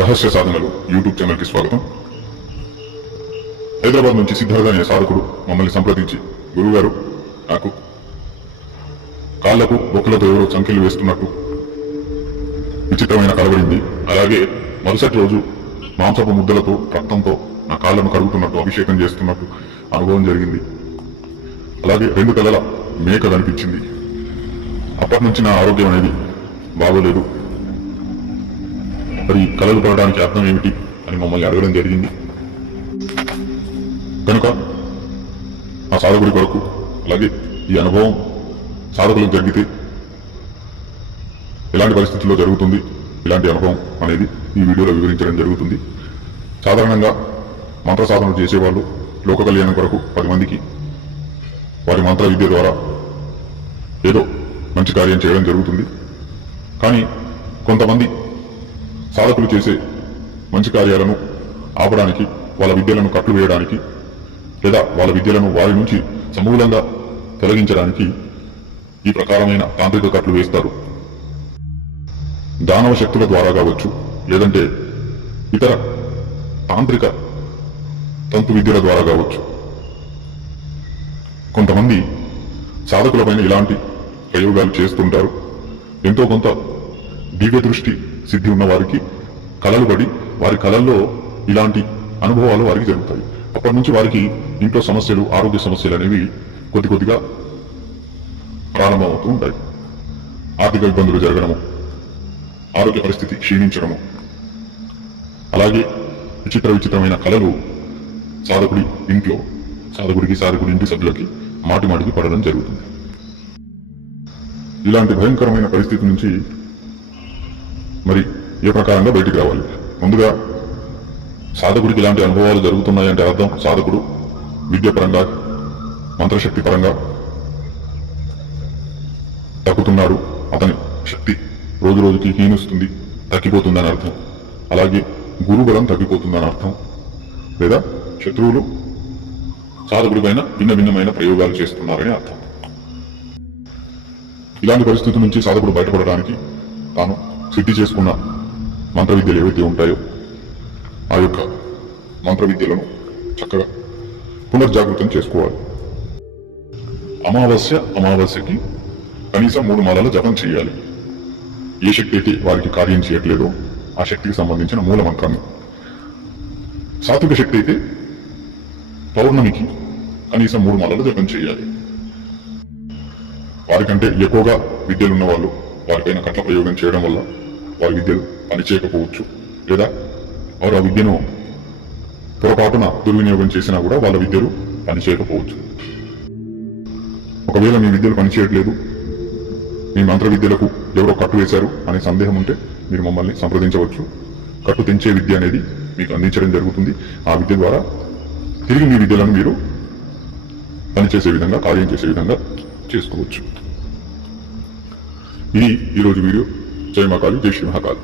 రహస్య సాధనలు యూట్యూబ్ ఛానల్కి స్వాగతం. హైదరాబాద్ నుంచి సిద్ధార్థ అనే సాధకుడు మమ్మల్ని సంప్రదించి, గురువుగారు, నాకు కాళ్లకు బొక్కలతో ఎవరో సంఖ్యలు వేస్తున్నట్టు విచిత్రమైన కలబడింది. అలాగే మరుసటి రోజు మాంసపు ముద్దలతో రక్తంతో నా కాళ్లను కడుగుతున్నట్టు, అభిషేకం చేస్తున్నట్టు అనుభవం జరిగింది. అలాగే 2 కలల మేక కనిపించింది. అప్పటి నుంచి నా ఆరోగ్యం అనేది బాగోలేదు. మరి కలలు పడడానికి అర్థం ఏమిటి అని మమ్మల్ని అడగడం జరిగింది. కనుక ఆ సాధకుడి కొరకు, అలాగే ఈ అనుభవం సాధకులకు జరిగితే ఎలాంటి పరిస్థితుల్లో జరుగుతుంది, ఇలాంటి అనుభవం అనేది ఈ వీడియోలో వివరించడం జరుగుతుంది. సాధారణంగా మంత్ర సాధనలు చేసేవాళ్ళు లోక కళ్యాణం కొరకు 10 మందికి వారి మంత్ర విద్య ద్వారా ఏదో మంచి కార్యం చేయడం జరుగుతుంది. కానీ కొంతమంది సాధకులు చేసే మంచి కార్యాలను ఆపడానికి, వాళ్ళ విద్యలను కట్లు వేయడానికి, లేదా వాళ్ళ విద్యలను వారి నుంచి సమూలంగా తొలగించడానికి ఈ ప్రకారమైన తాంత్రిక కట్లు వేస్తారు. దానవ శక్తుల ద్వారా కావచ్చు, లేదంటే ఇతర తాంత్రిక తంతు విద్యల ద్వారా కావచ్చు. కొంతమంది సాధకులపైన ఇలాంటి ప్రయోగాలు చేస్తుంటారు. ఎంతో కొంత దివ్య దృష్టి సిద్ధి ఉన్న వారికి కలలు పడి, వారి కళల్లో ఇలాంటి అనుభవాలు వారికి జరుగుతాయి. అప్పటి నుంచి వారికి ఇంట్లో సమస్యలు, ఆరోగ్య సమస్యలు అనేవి కొద్ది కొద్దిగా ప్రారంభమవుతూ ఉంటాయి. ఆర్థిక ఇబ్బందులు జరగడము, ఆరోగ్య పరిస్థితి క్షీణించడము, అలాగే విచిత్రమైన కళలు సాధకుడి ఇంట్లో, సాధకుడి ఇంటి సభ్యులకి మాటికి పడడం జరుగుతుంది. ఇలాంటి భయంకరమైన పరిస్థితి నుంచి మరి ఏ ప్రకారంగా బయటికి రావాలి? ముందుగా సాధకుడికి ఇలాంటి అనుభవాలు జరుగుతున్నాయంటే అర్థం సాధకుడు విద్యాపరంగా, మంత్రశక్తి పరంగా తగ్గుతున్నాడు. అతని శక్తి రోజు రోజుకి క్షీణిస్తుంది, తగ్గిపోతుందని అర్థం. అలాగే గురుబలం తగ్గిపోతుందని అర్థం. లేదా శత్రువులు సాధకుడి పైన భిన్నమైన ప్రయోగాలు చేస్తున్నారని అర్థం. ఇలాంటి పరిస్థితి నుంచి సాధకుడు బయటపడడానికి తాను సిద్ధి చేసుకున్న మంత్ర విద్యలు ఏవైతే ఉంటాయో ఆ యొక్క మంత్ర విద్యలను చక్కగా పునర్జాగృతం చేసుకోవాలి. అమావాస్యకి కనీసం 3 మాలల జపం చేయాలి. ఏ శక్తి అయితే వారికి కార్యం చేయట్లేదో ఆ శక్తికి సంబంధించిన మూల మంత్రాన్ని. సాత్విక శక్తి అయితే పౌర్ణమికి కనీసం 3 మాలలు జపం చేయాలి. వారికంటే ఎక్కువగా విద్యలున్న వాళ్ళు వారిపైన కట్ల ప్రయోగం చేయడం వల్ల వారి విద్యలు పనిచేయకపోవచ్చు, లేదా వారు ఆ విద్యను పొరపాటున దుర్వినియోగం చేసినా కూడా వాళ్ళ విద్యలు పనిచేయకపోవచ్చు. ఒకవేళ మీ విద్యలు పనిచేయట్లేదు, మీ మంత్ర విద్యలకు ఎవరో కట్టు వేశారు అనే సందేహం ఉంటే మీరు మమ్మల్ని సంప్రదించవచ్చు. కట్టు తెంచే విద్య అనేది మీకు అందించడం జరుగుతుంది. ఆ విద్య ద్వారా తిరిగి మీ విద్యలను మీరు పనిచేసే విధంగా, కార్యం చేసే విధంగా చేసుకోవచ్చు. ఇది ఈరోజు వీడియో. జై మహాకాళి, జై శ్రీ మహాకాళి.